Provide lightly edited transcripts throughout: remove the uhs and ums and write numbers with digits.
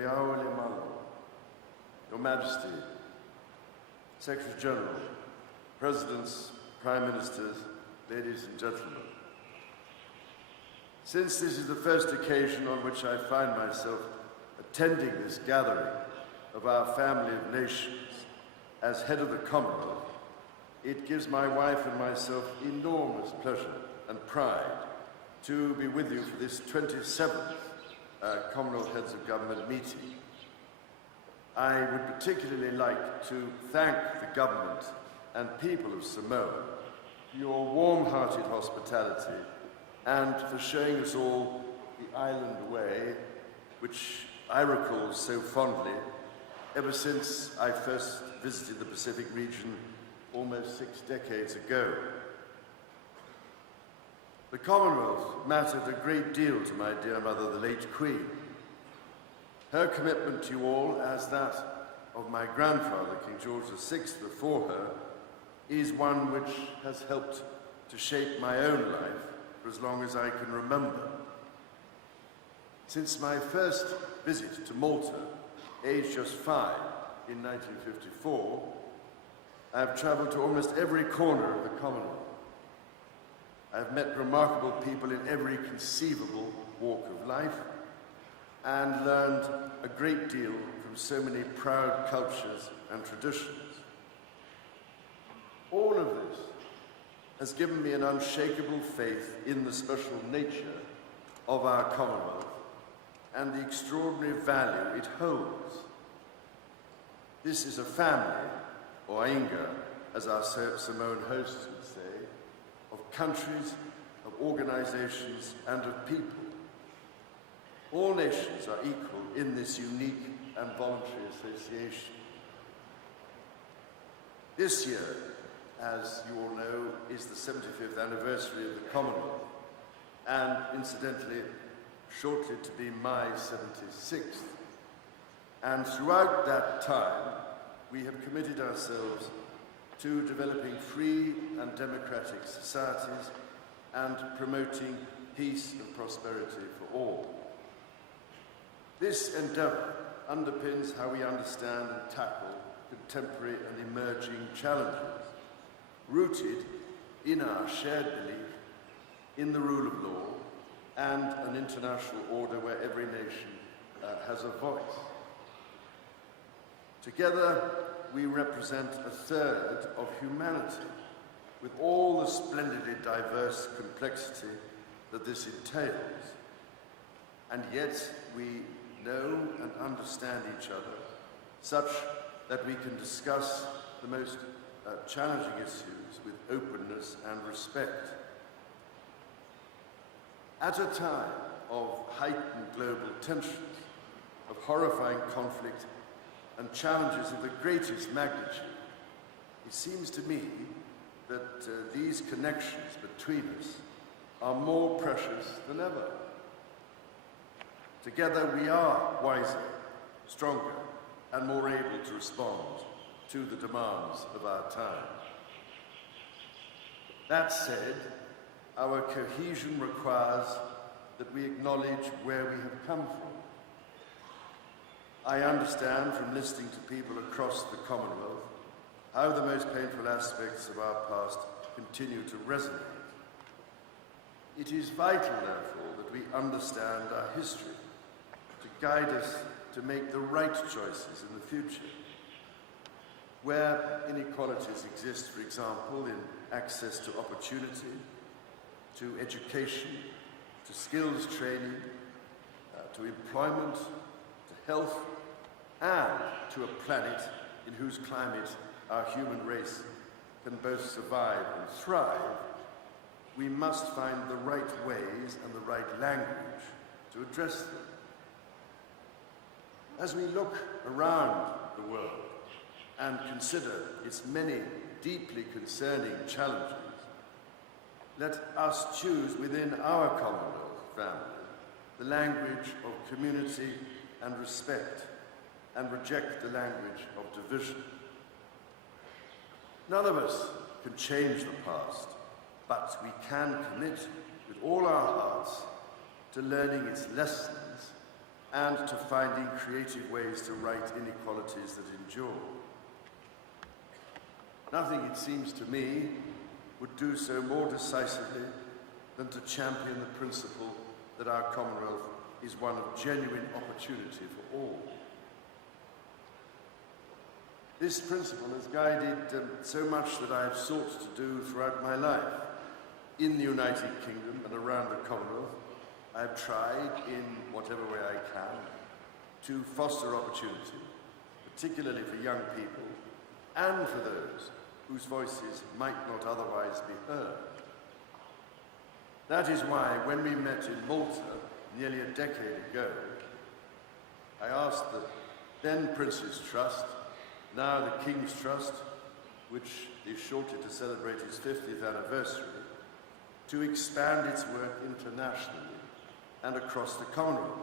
Your Majesty, Secretary General, Presidents, Prime Ministers, ladies and gentlemen. Since this is the first occasion on which I find myself attending this gathering of our family of nations as head of the Commonwealth, it gives my wife and myself enormous pleasure and pride to be with you for this 27th Commonwealth Heads of Government meeting. I would particularly like to thank the government and people of Samoa for your warm-hearted hospitality and for showing us all the island way, which I recall so fondly ever since I first visited the Pacific region almost 6 decades ago. The Commonwealth mattered a great deal to my dear mother, the late Queen. Her commitment to you all, as that of my grandfather, King George VI, before her, is one which has helped to shape my own life for as long as I can remember. Since my first visit to Malta, aged just 5, in 1954, I have travelled to almost every corner of the Commonwealth. I have met remarkable people in every conceivable walk of life and learned a great deal from so many proud cultures and traditions. All of this has given me an unshakable faith in the special nature of our Commonwealth and the extraordinary value it holds. This is a family, or Ainga, as our Samoan hosts would say, of countries, of organizations, and of people. All nations are equal in this unique and voluntary association. This year, as you all know, is the 75th anniversary of the Commonwealth, and incidentally, shortly to be my 76th. And throughout that time, we have committed ourselves to developing free and democratic societies and promoting peace and prosperity for all. This endeavour underpins how we understand and tackle contemporary and emerging challenges, rooted in our shared belief in the rule of law and an international order where every nation has a voice. Together, we represent a third of humanity, with all the splendidly diverse complexity that this entails. And yet, we know and understand each other, such that we can discuss the most challenging issues with openness and respect. At a time of heightened global tensions, of horrifying conflict, and challenges of the greatest magnitude, it seems to me that these connections between us are more precious than ever. Together we are wiser, stronger, and more able to respond to the demands of our time. That said, our cohesion requires that we acknowledge where we have come from. I understand from listening to people across the Commonwealth how the most painful aspects of our past continue to resonate. It is vital, therefore, that we understand our history to guide us to make the right choices in the future. Where inequalities exist, for example, in access to opportunity, to education, to skills training, to employment, to health, and to a planet in whose climate our human race can both survive and thrive, we must find the right ways and the right language to address them. As we look around the world and consider its many deeply concerning challenges, let us choose within our Commonwealth family the language of community and respect, and reject the language of division. None of us can change the past, but we can commit with all our hearts to learning its lessons and to finding creative ways to right inequalities that endure. Nothing, it seems to me, would do so more decisively than to champion the principle that our Commonwealth is one of genuine opportunity for all. This principle has guided so much that I have sought to do throughout my life. In the United Kingdom and around the Commonwealth, I have tried, in whatever way I can, to foster opportunity, particularly for young people and for those whose voices might not otherwise be heard. That is why, when we met in Malta nearly a decade ago, I asked the then Prince's Trust, now the King's Trust, which is shortly to celebrate its 50th anniversary, to expand its work internationally and across the Commonwealth.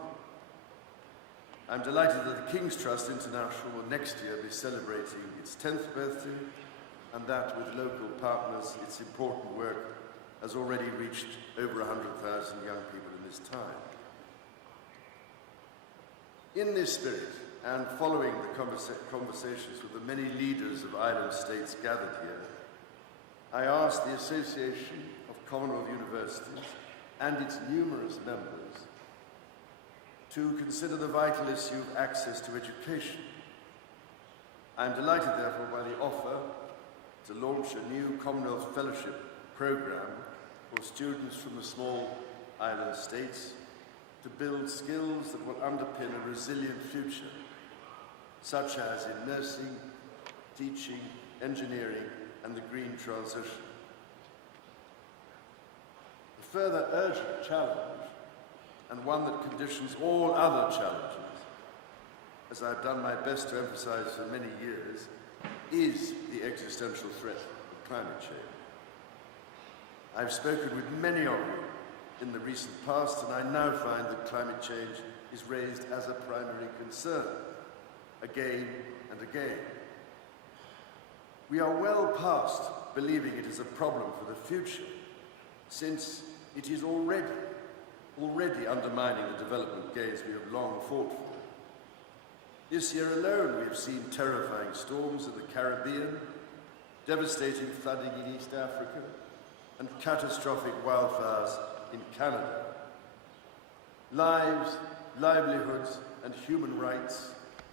I'm delighted that the King's Trust International will next year be celebrating its 10th birthday, and that with local partners, its important work has already reached over 100,000 young people in this time. In this spirit, and following the conversations with the many leaders of island states gathered here, I asked the Association of Commonwealth Universities and its numerous members to consider the vital issue of access to education. I am delighted, therefore, by the offer to launch a new Commonwealth Fellowship program for students from the small island states to build skills that will underpin a resilient future, such as in nursing, teaching, engineering, and the green transition. A further urgent challenge, and one that conditions all other challenges, as I've done my best to emphasize for many years, is the existential threat of climate change. I've spoken with many of you in the recent past, and I now find that climate change is raised as a primary concern, again and again. We are well past believing it is a problem for the future, since it is already undermining the development gains we have long fought for. This year alone, we have seen terrifying storms in the Caribbean, devastating flooding in East Africa, and catastrophic wildfires in Canada. Lives, livelihoods, and human rights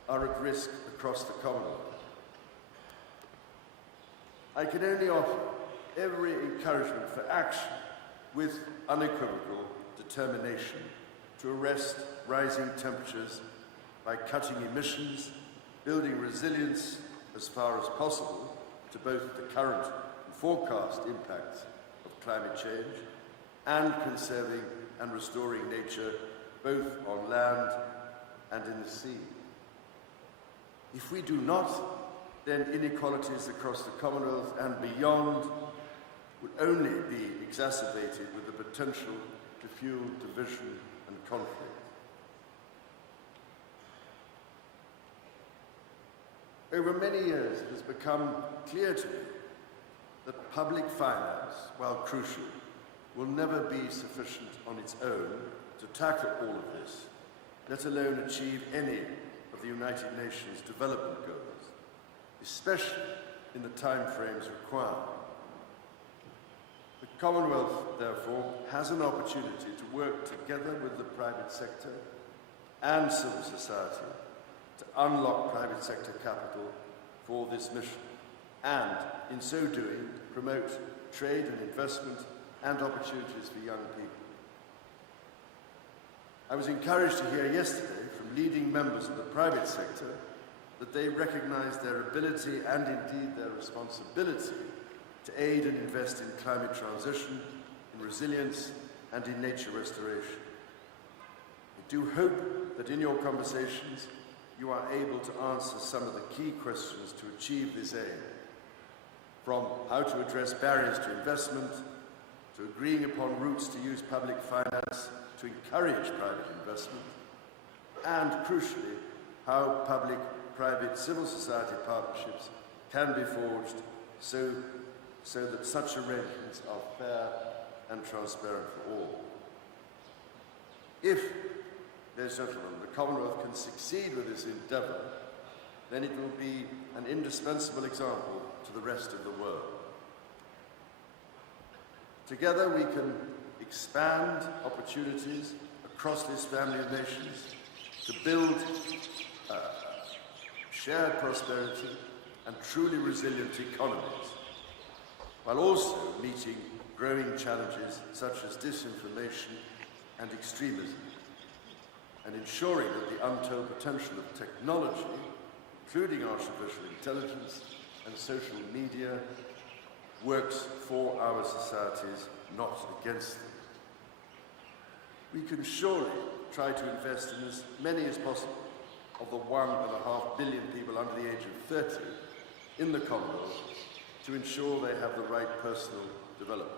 are at risk across the Commonwealth. I can only offer every encouragement for action with unequivocal determination to arrest rising temperatures by cutting emissions, building resilience as far as possible to both the current and forecast impacts of climate change, and conserving and restoring nature both on land and in the sea. If we do not, then inequalities across the Commonwealth and beyond would only be exacerbated with the potential to fuel division and conflict. Over many years, it has become clear to me that public finance, while crucial, will never be sufficient on its own to tackle all of this, let alone achieve any of the United Nations development goals, especially in the timeframes required. The Commonwealth, therefore, has an opportunity to work together with the private sector and civil society to unlock private sector capital for this mission, and in so doing, promote trade and investment and opportunities for young people. I was encouraged to hear yesterday from leading members of the private sector that they recognize their ability and indeed their responsibility to aid and invest in climate transition, in resilience, and in nature restoration. I do hope that in your conversations you are able to answer some of the key questions to achieve this aim, from how to address barriers to investment, to agreeing upon routes to use public finance to encourage private investment, and crucially, how public-private civil society partnerships can be forged so that such arrangements are fair and transparent for all. If ladies and gentlemen, the Commonwealth can succeed with this endeavour, then it will be an indispensable example to the rest of the world. Together we can expand opportunities across this family of nations to build shared prosperity and truly resilient economies, while also meeting growing challenges such as disinformation and extremism, and ensuring that the untold potential of technology, including artificial intelligence and social media, works for our societies, not against them. We can surely try to invest in as many as possible of the 1.5 billion people under the age of 30 in the Commonwealth to ensure they have the right personal development.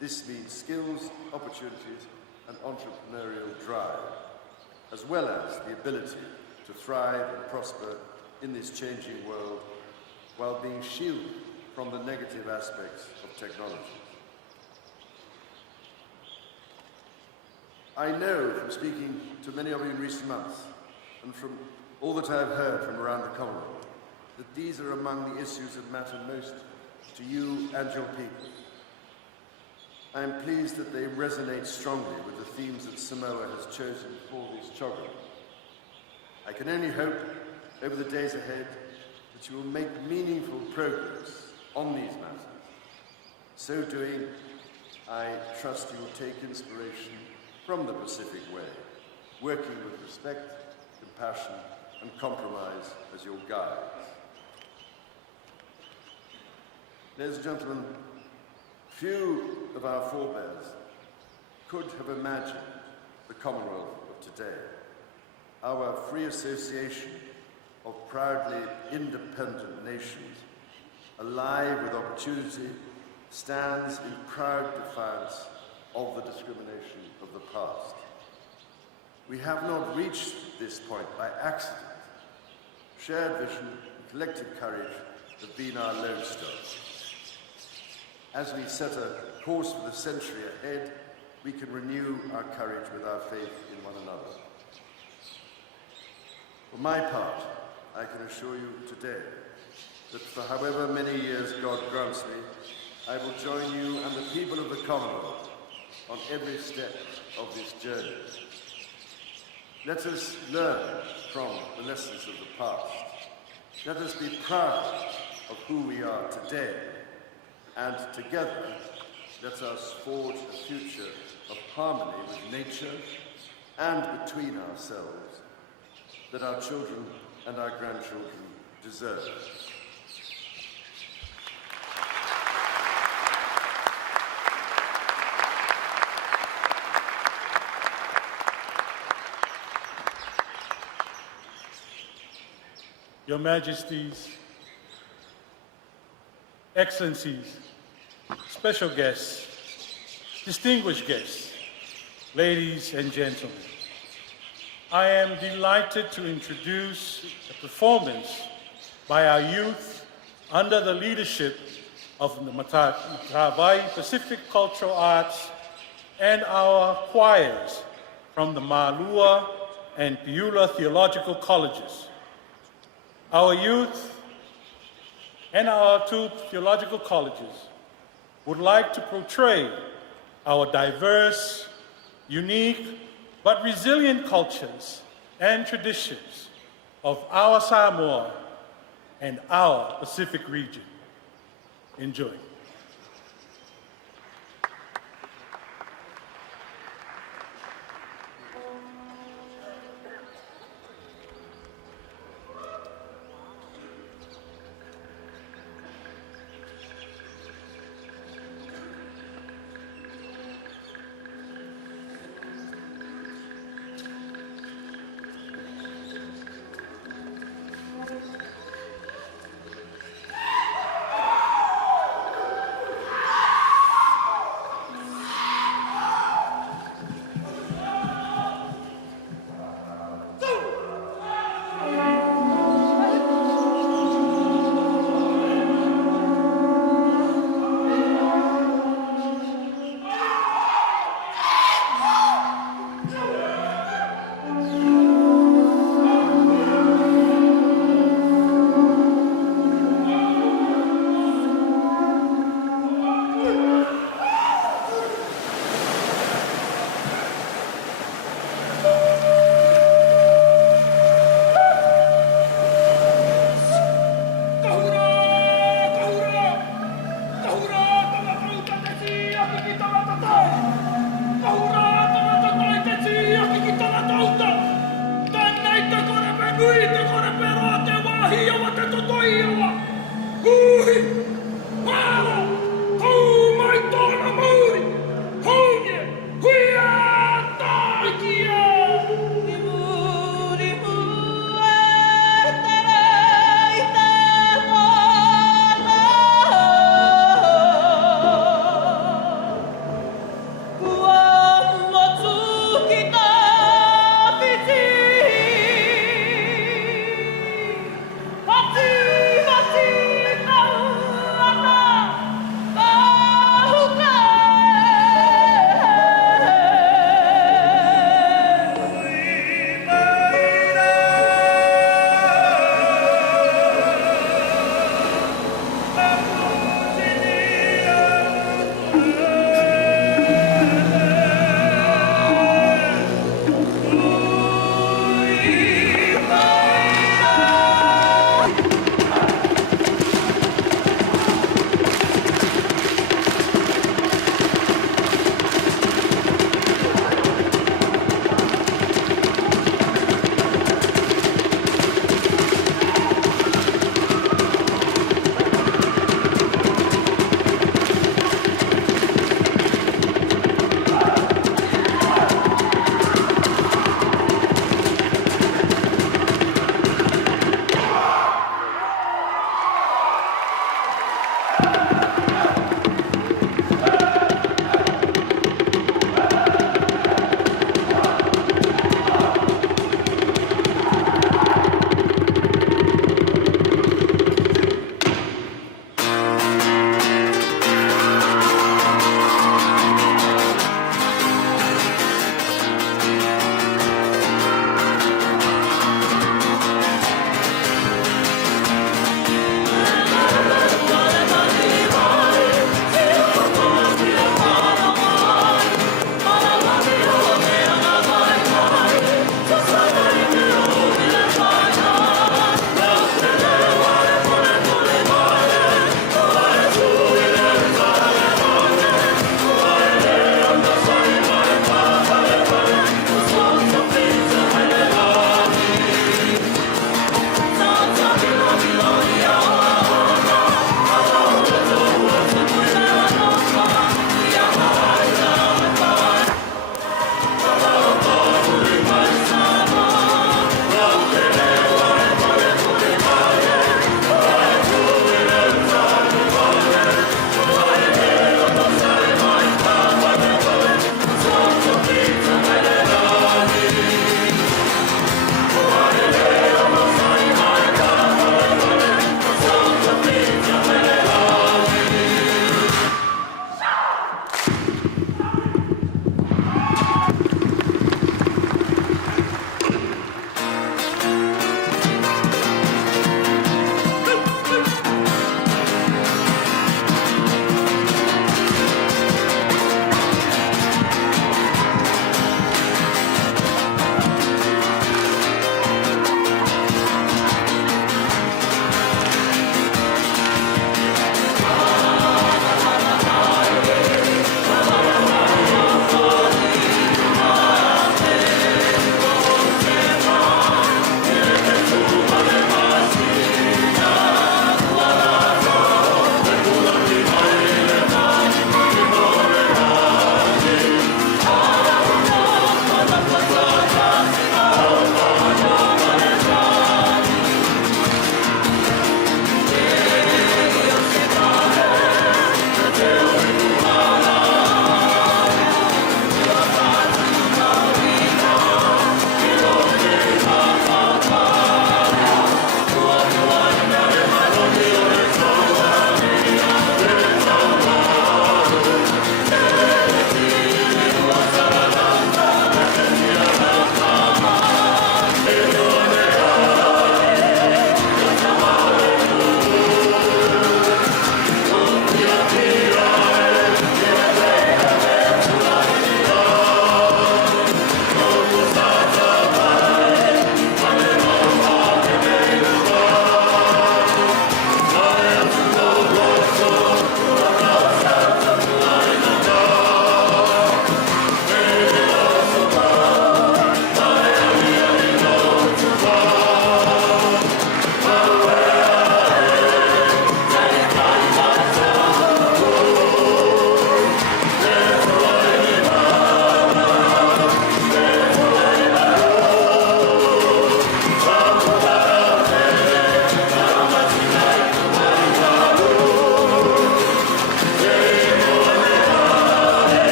This means skills, opportunities, and entrepreneurial drive, as well as the ability to thrive and prosper in this changing world while being shielded from the negative aspects of technology. I know from speaking to many of you in recent months, and from all that I have heard from around the Commonwealth, that these are among the issues that matter most to you and your people. I am pleased that they resonate strongly with the themes that Samoa has chosen for this CHOGM. I can only hope over the days ahead that you will make meaningful progress on these matters. So doing, I trust you will take inspiration from the Pacific way, working with respect, compassion, and compromise as your guides. Ladies and gentlemen, few of our forebears could have imagined the Commonwealth of today, our free association of proudly independent nations, alive with opportunity, stands in proud defiance of the discrimination of the past. We have not reached this point by accident. Shared vision and collective courage have been our lodestar. As we set a course for the century ahead, we can renew our courage with our faith in one another. For my part, I can assure you today that for however many years God grants me, I will join you and the people of the Commonwealth on every step of this journey. Let us learn from the lessons of the past. Let us be proud of who we are today, and together let us forge a future of harmony with nature and between ourselves that our children and our grandchildren deserve. Your Majesties, Excellencies, special guests, distinguished guests, ladies and gentlemen, I am delighted to introduce a performance by our youth under the leadership of the MOATA'A Pacific Cultural Arts and our choirs from the Malua and Piula Theological Colleges. Our youth and our two theological colleges would like to portray our diverse, unique, but resilient cultures and traditions of our Samoa and our Pacific region. Enjoy.